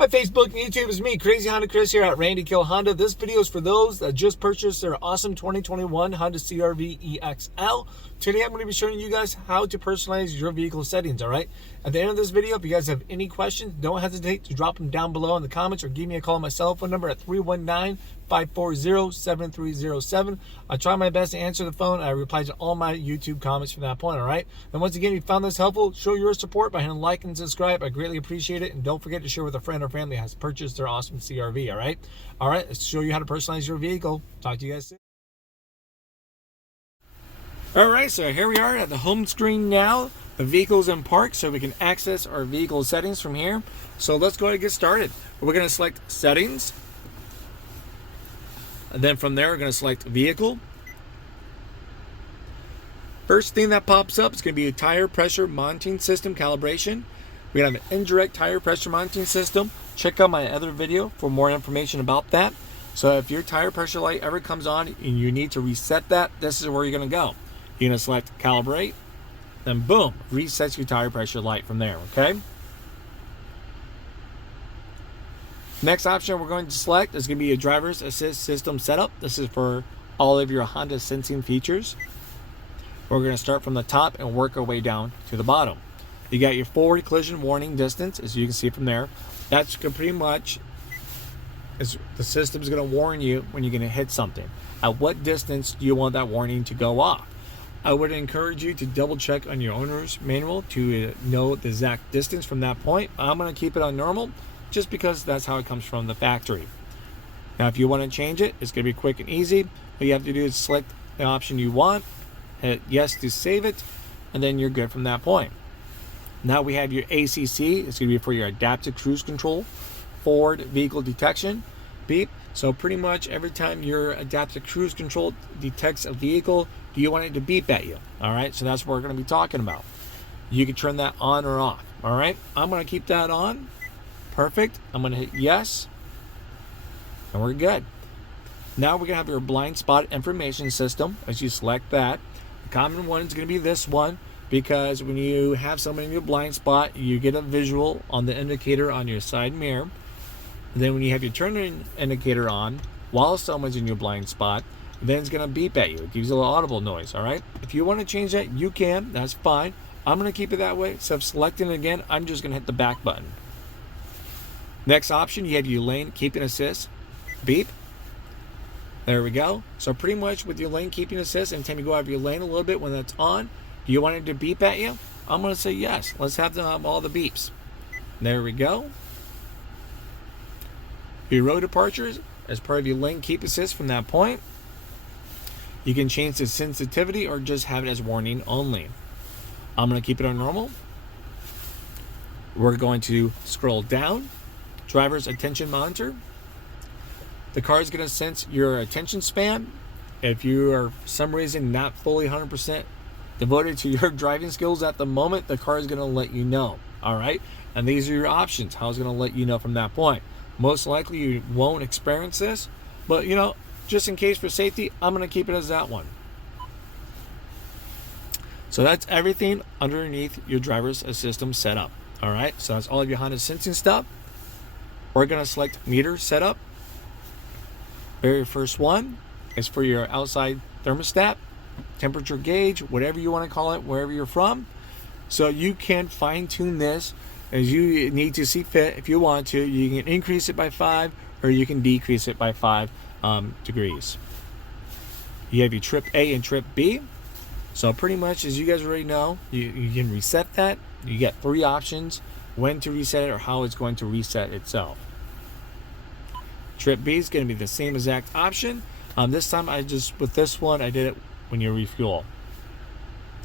Hi Facebook and YouTube, it's me, Crazy Honda Chris here at Randy Kill Honda. This video is for those that just purchased their awesome 2021 Honda CR-V EXL. Today I'm going to be showing you guys how to personalize your vehicle settings, alright? At the end of this video, if you guys have any questions, don't hesitate to drop them down below in the comments or give me a call on my cell phone number at 319-540-7307. I try my best to answer the phone. I reply to all my YouTube comments from that point, alright? And once again, if you found this helpful, show your support by hitting like and subscribe. I greatly appreciate it. And don't forget to share with a friend or family that has purchased their awesome CR-V, alright? Alright, let's show you how to personalize your vehicle. Talk to you guys soon. Alright, so here we are at the home screen now. The vehicle's in park, so we can access our vehicle settings from here. So let's go ahead and get started. We're going to select settings. And then from there, we're going to select vehicle. First thing that pops up is going to be a tire pressure monitoring system calibration. We have an indirect tire pressure monitoring system. Check out my other video for more information about that. So if your tire pressure light ever comes on and you need to reset that, this is where you're going to go. You're going to select calibrate, then boom, resets your tire pressure light from there, okay? Next option we're going to select is going to be a driver's assist system setup. This is for all of your Honda sensing features. We're going to start from the top and work our way down to the bottom. You got your forward collision warning distance, as you can see from there. That's pretty much the system's going to warn you when you're going to hit something. At what distance do you want that warning to go off? I would encourage you to double check on your owner's manual to know the exact distance from that point. I'm going to keep it on normal just because that's how it comes from the factory. Now if you want to change it, it's going to be quick and easy. All you have to do is select the option you want, hit yes to save it, and then you're good from that point. Now we have your ACC. It's going to be for your adaptive cruise control, forward vehicle detection, beep. So pretty much every time your adaptive cruise control detects a vehicle, you want it to beep at you. All right, so that's what we're going to be talking about. You can turn that on or off. All right, I'm going to keep that on. Perfect. I'm going to hit yes, and we're good. Now we're going to have your blind spot information system. As you select that, the common one is going to be this one, because when you have someone in your blind spot, you get a visual on the indicator on your side mirror. And then when you have your turn indicator on while someone's in your blind spot, then it's going to beep at you. It gives you a little audible noise, all right? If you want to change that, you can. That's fine. I'm going to keep it that way. So if selecting it again, I'm just going to hit the back button. Next option, you have your lane keeping assist, beep. There we go. So pretty much with your lane keeping assist, anytime you go out of your lane a little bit when that's on, do you want it to beep at you? I'm going to say yes. Let's have all the beeps. There we go. Your road departures as part of your lane keep assist from that point. You can change the sensitivity or just have it as warning only. I'm going to keep it on normal. We're going to scroll down. Driver's attention monitor. The car is going to sense your attention span. If you are for some reason not fully 100% devoted to your driving skills at the moment, the car is going to let you know. All right, and these are your options. How it's going to let you know from that point. Most likely you won't experience this, but you know, just in case for safety, I'm going to keep it as that one. So that's everything underneath your driver's system setup. All right, so that's all of your Honda sensing stuff. We're going to select meter setup. Very first one is for your outside thermostat, temperature gauge, whatever you want to call it, wherever you're from. So you can fine tune this as you need to see fit. If you want to, you can increase it by 5 or you can decrease it by 5 degrees. You have your trip A and trip B. So pretty much, as you guys already know, you can reset that. You get 3 options when to reset it or how it's going to reset itself. Trip B is going to be the same exact option. This time with this one, I did it when you refuel.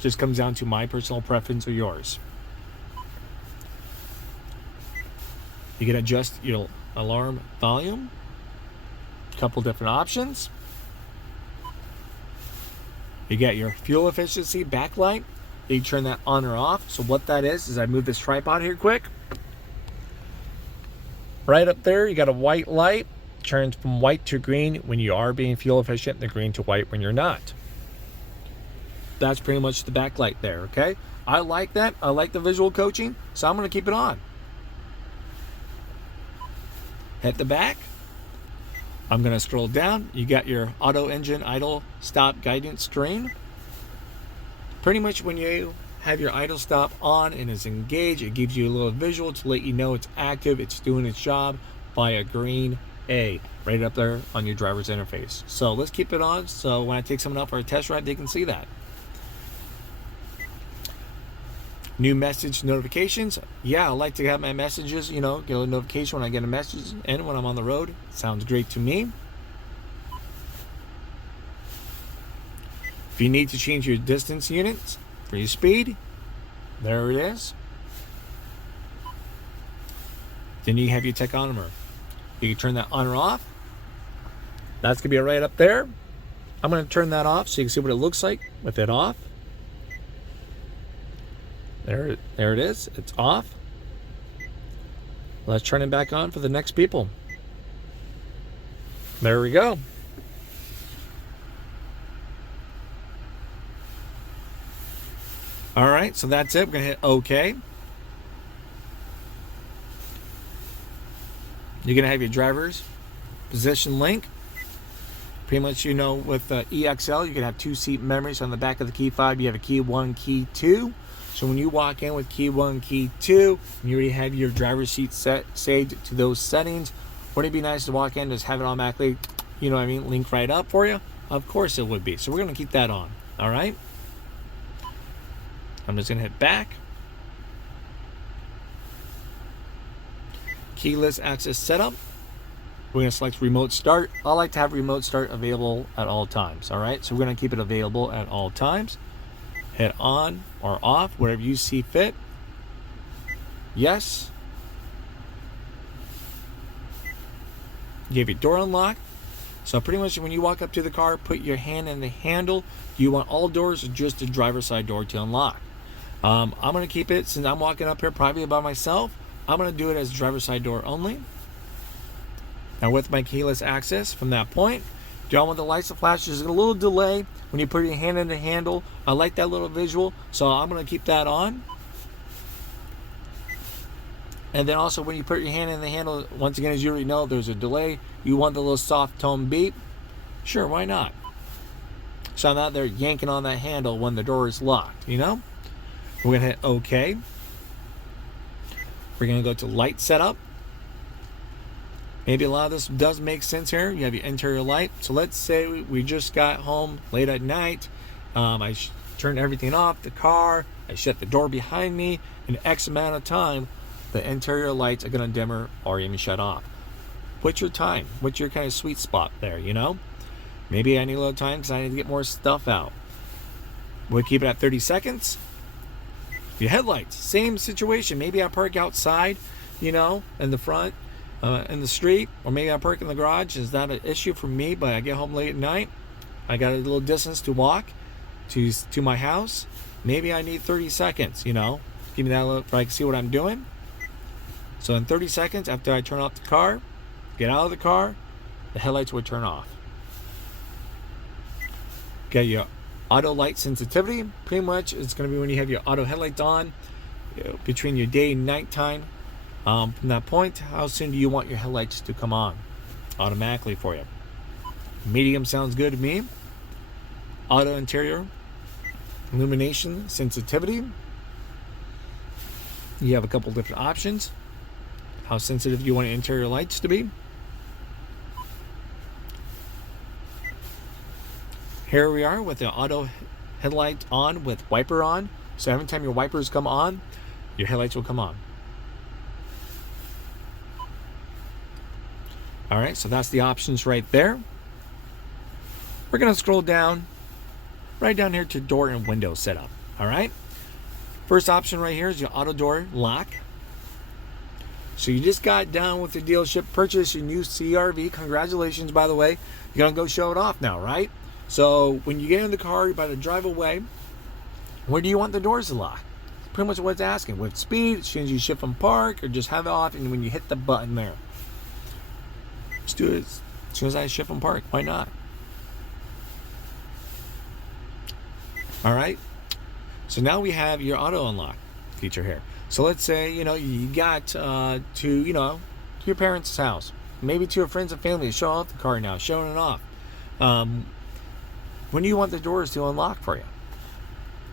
Just comes down to my personal preference or yours. You can adjust your alarm volume. A couple different options. You get your fuel efficiency backlight. You can turn that on or off. So what that is I move this tripod here quick. Right up there, you got a white light. Turns from white to green when you are being fuel efficient, and the green to white when you're not. That's pretty much the backlight there, okay? I like that. I like the visual coaching, so I'm going to keep it on. Hit the back. I'm going to scroll down. You got your auto engine idle stop guidance screen. Pretty much when you have your idle stop on and is engaged, it gives you a little visual to let you know it's active, it's doing its job by a green A right up there on your driver's interface. So let's keep it on so when I take someone out for a test ride, they can see that. New message notifications. Yeah, I like to have my messages, get a notification when I get a message and when I'm on the road. Sounds great to me. If you need to change your distance units for your speed, there it is. Then you have your tachometer. You can turn that on or off. That's going to be right up there. I'm going to turn that off so you can see what it looks like with it off. There it is. It's off. Let's turn it back on for the next people. There we go. All right, so that's it. We're going to hit OK. You're going to have your driver's position link. Pretty much, with EXL, you can have 2 seat memories on the back of the key fob. You have a key 1, key 2. So when you walk in with key 1, key 2, and you already have your driver's seat saved to those settings, wouldn't it be nice to walk in and just have it automatically, link right up for you? Of course it would be. So we're going to keep that on. All right. I'm just going to hit back. Keyless access setup. We're going to select remote start. I like to have remote start available at all times. All right. So we're going to keep it available at all times. Hit on or off, whatever you see fit. Yes. You have your door unlock. So pretty much when you walk up to the car, put your hand in the handle. You want all doors or just the driver's side door to unlock? I'm going to keep it, since I'm walking up here probably by myself, I'm going to do it as driver's side door only. Now with my keyless access from that point, do I want the lights to flash? There's a little delay when you put your hand in the handle. I like that little visual, so I'm going to keep that on. And then also when you put your hand in the handle, once again, as you already know, there's a delay. You want the little soft tone beep. Sure, why not? So I'm not there yanking on that handle when the door is locked, We're going to hit OK. We're going to go to light setup. Maybe a lot of this does make sense here. You have your interior light. So let's say we just got home late at night. I turned everything off, the car. I shut the door behind me. In X amount of time, the interior lights are going to dimmer or even shut off. What's your time? What's your kind of sweet spot there, Maybe I need a little time because I need to get more stuff out. We'll keep it at 30 seconds. Your headlights, same situation. Maybe I park outside, in the front. In the street, or maybe I park in the garage. Is that an issue for me? But I get home late at night, I got a little distance to walk to my house. Maybe I need 30 seconds, Give me that little, so I can see what I'm doing. So in 30 seconds, after I turn off the car, get out of the car, the headlights would turn off. Get your auto light sensitivity. Pretty much it's going to be when you have your auto headlights on, between your day and night time. From that point, how soon do you want your headlights to come on automatically for you? Medium sounds good to me. Auto interior illumination sensitivity. You have a couple different options. How sensitive do you want your interior lights to be? Here we are with the auto headlight on with wiper on. So every time your wipers come on, your headlights will come on. All right, so that's the options right there. We're going to scroll down, right down here to door and window setup. All right. First option right here is your auto door lock. So you just got done with the dealership, purchase your new CRV. Congratulations, by the way. You're going to go show it off now, right? So when you get in the car, you're about to drive away. Where do you want the doors to lock? Pretty much what it's asking. With speed, as soon as you shift from park, or just have it off, and when you hit the button there. Let's do it as soon as I shift from park. Why not? All right. So now we have your auto unlock feature here. So let's say, you got to your parents' house. maybe to your friends and family to show off the car now, showing it off. When do you want the doors to unlock for you?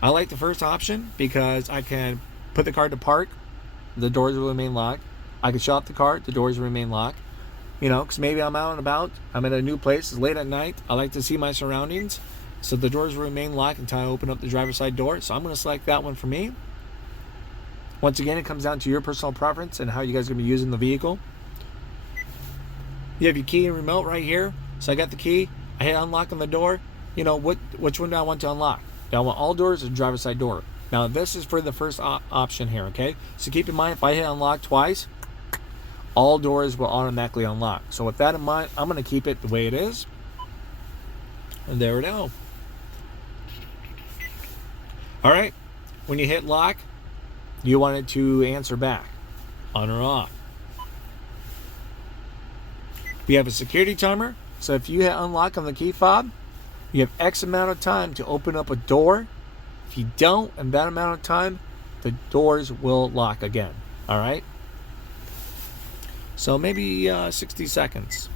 I like the first option because I can put the car to park, the doors will remain locked. I can shut off the car, the doors will remain locked. Because maybe I'm out and about, I'm at a new place, it's late at night, I like to see my surroundings, so the doors will remain locked until I open up the driver's side door. So I'm going to select that one for me. Once again, it comes down to your personal preference and how you guys are going to be using the vehicle. You have your key and remote right here. So I got the key, I hit unlock on the door. Which one do I want to unlock? Do I want all doors or driver's side door? Now this is for the first option here, okay? So keep in mind, if I hit unlock twice, all doors will automatically unlock. So with that in mind, I'm going to keep it the way it is. And there we go. All right, when you hit lock, you want it to answer back, on or off. We have a security timer. So if you hit unlock on the key fob, you have X amount of time to open up a door. If you don't, in that amount of time, the doors will lock again. All right. So maybe 60 seconds.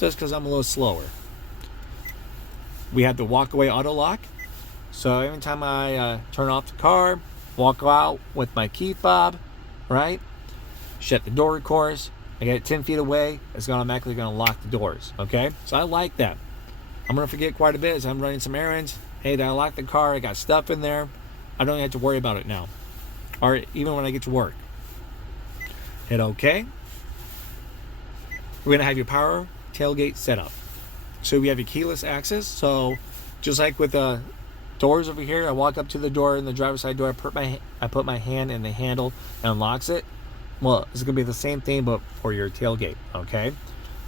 Just because I'm a little slower. We have the walk away auto lock. So every time I turn off the car, walk out with my key fob, right? Shut the door, of course. I get it 10 feet away. It's automatically going to lock the doors. Okay. So I like that. I'm going to forget quite a bit as I'm running some errands. Hey, did I lock the car? I got stuff in there. I don't have to worry about it now. Or even when I get to work. Hit OK. We're going to have your power tailgate setup. So we have your keyless access. So just like with the doors over here, I walk up to the door in the driver's side door. I put my hand in the handle and unlocks it. Well, it's going to be the same thing, but for your tailgate. Okay.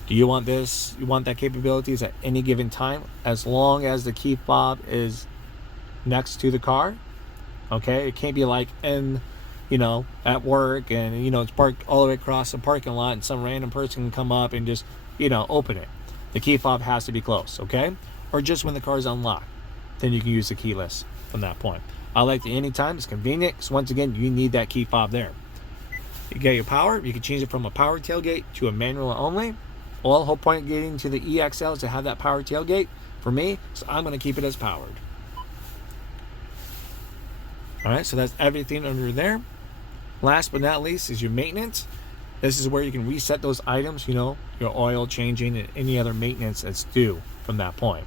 Do you want this? You want that capabilities at any given time, as long as the key fob is next to the car. Okay, it can't be like at work and it's parked all the way across the parking lot and some random person can come up and just open it. The key fob has to be close. Okay, or just when the car is unlocked, then you can use the keyless from that point. I like the anytime. It's convenient because once again, you need that key fob there. You get your power. You can change it from a power tailgate to a manual only. Well, the whole point of getting to the EXL is to have that power tailgate for me, so I'm going to keep it as powered. All right, so that's everything under there. Last but not least is your maintenance. This is where you can reset those items, your oil changing and any other maintenance that's due from that point.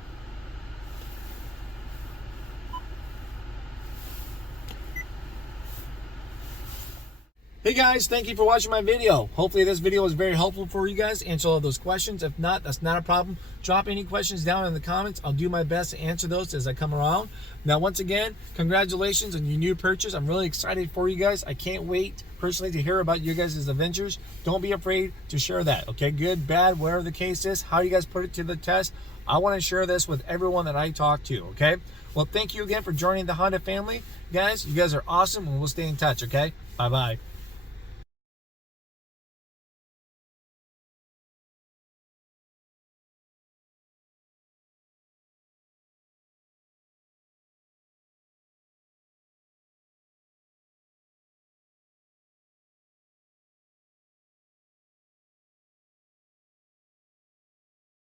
Hey guys, thank you for watching my video. Hopefully this video was very helpful for you guys. Answer all of those questions. If not, that's not a problem. Drop any questions down in the comments. I'll do my best to answer those as I come around. Now, once again, congratulations on your new purchase. I'm really excited for you guys. I can't wait personally to hear about you guys' adventures. Don't be afraid to share that, okay? Good, bad, whatever the case is, how you guys put it to the test. I want to share this with everyone that I talk to, okay? Well, thank you again for joining the Honda family. Guys, you guys are awesome, and we'll stay in touch, okay? Bye-bye.